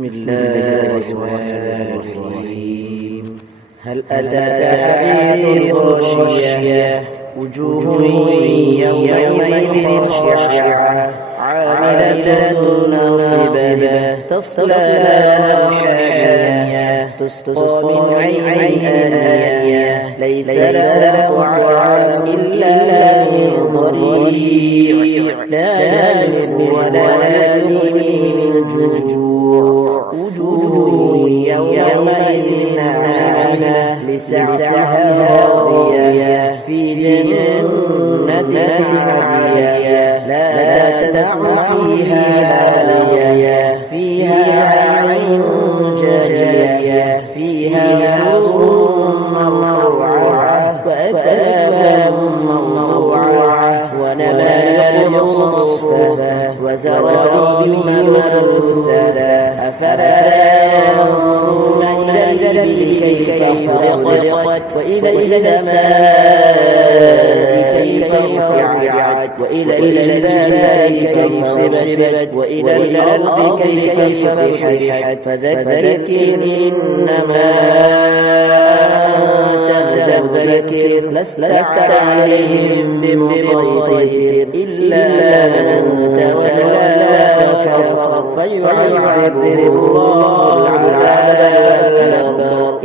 بسم الله الرحمن الرحيم. هل أتاك حديث الغاشية وجوه يومئذ خاشعة عاملة ناصبة تصلى نارا حامية تسقى من عين آنية ليس لها طعام إلا من ضريع لا يسمن ولا يغني من جوع وجوه يومئذ ناعمة لسعيها راضية في جنة عالية لا تسمع فيها لاغية فيها عين جارية فيها سرر مرفوعة وأكواب موضوعة ونمارق مصفوفة وزرابي مبثوثة أفلا ينظرون إلى الإبل كيف خلقت وإلى السماء كيف رفعت وإلى الجبال كيف نصبت وإلى الأرض كيف سطحت فذكر إنما أنت مذكر لست عليهم بمسيطر إلا من تولى وكفر فيعذبه الله العذاب الأكبر.